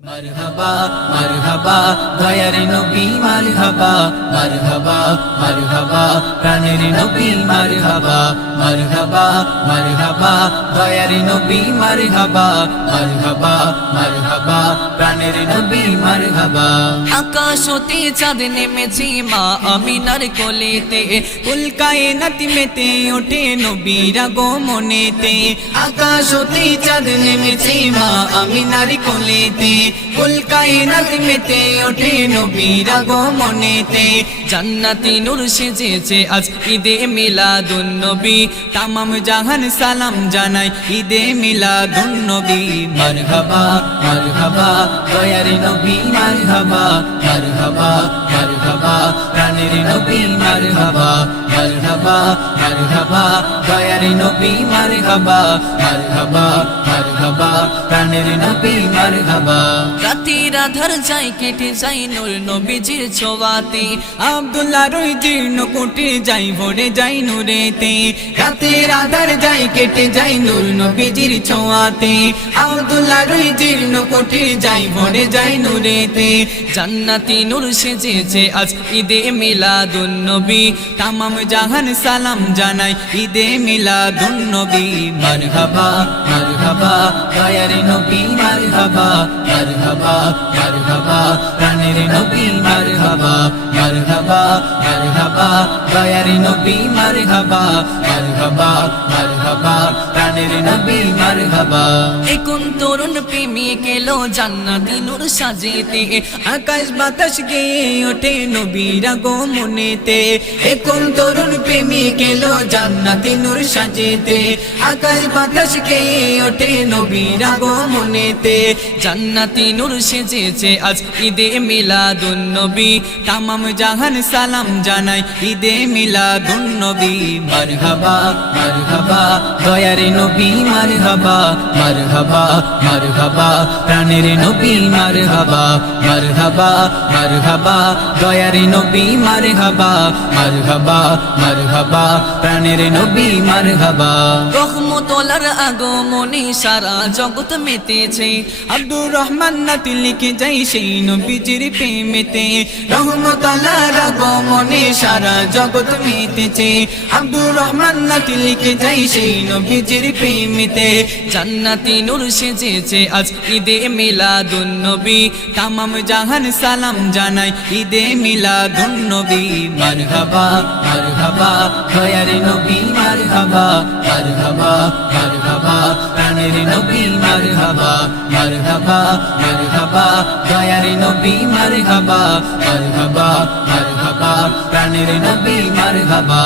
मरहबा मरहबा दयार नबी मरहबा मरहबा मरहबा प्राणेर नबी मरहबा मरहबा मरहबा दयार नबी मरहबा मरहबा मरहबा प्राणेर नबी मरहबा। आकाश होते चाँद नेमेছে মা আমিনার কোলেতে কুল কায়নাত মেতে ওঠে নবীর আগমনেতে। आकाश होते चाँद नेमेছে মা আমিনার কোলেতে কুল কায়নাত মেতে ওঠে নবীর আগমনেতে। জান্নাতি নূর সেজেছে আজ ঈদে মিলাদুন নবী তামাম জাহান সালাম জানায় ঈদে মিলাদুন নবী। मरहबा मरहबा दयार नबी मरहबा मरहबा मरहबा प्राणेर नबी मरहबा मरहबा मरहबा दयार नबी मरहबा मरहबा मरहबा प्राणेर नबी मरहबा। রাতের আধার যায় কেটে যায় নূর নবীজির ছোঁয়াতে আব্দুল্লাহ রই জীর্ণ কোটে যাই ভরে যাই নূরেতে। রাতের আধার যাই কেটে যাই নূর নবীজির ছোঁয়াতে। আব্দুল্লাহ রই জীর্ণ কোটে যাই ভরে যাই নূরেতে। জান্নাতি নূর সেজেছে আজ ঈদে মিলাদুন নবী তামাম জাহান সালাম জানায় ঈদে মিলাদুন নবী। मरहबा मरहबा दयार नबी मरहबा मरहबा मरहबा प्राणेर नबी मरहबा मरहबा मरहबा दयार नबी मरहबा मरहबा मरहबा प्राणेर नबी मरहबा। এখন তরুণ প্রেমিক এলো জান্নাতি নূর সাজিতে আকাশ বাতাস গেয়ে ওঠে নবীর আগমনেতে। এখন তরুণ প্রেমিক এলো জান্নাতি নূর সাজেতে। আকাশ বাতাস গেয়ে ওঠে নবীর আগমনেতে। জান্নাতি নূর সেজেছে আজ ঈদে মিলাদুন নবী তামাম জাহান সালাম জানায় ঈদে মিলাদুন নবী। मरहबा मरहबा दयार नबी मरहबा मरहबा मरहबा प्राणेर नबी मरहबा मरहबा मरहबा दयार नबी मरहबा मरहबा मरहबा प्राणेर नबी मरहबा। রহমতুল্লাহর আগমনে সারা জগৎ মেতেছে আব্দুর রহমান নাতি লিখে যাই সেই নবীজির প্রেমেতে। রহমতুল্লাহর আগমনে সারা জগৎ মেতেছে। আব্দুর রহমান নাতি লিখে যাই সেই নবীজির প্রেমেতে। জান্নাতি নূর সেজেছে আজ ঈদে মিলাদুন নবী তামাম জাহান সালাম জানায় ঈদে মিলাদুন নবী। मरहबा मरहबा दयार नबी मरहबा मरहबा मरहबा प्राणेर नबी मरहबा मरहबा मरहबा दयार नबी मरहबा मरहबा मरहबा प्राणेर नबी मरहबा।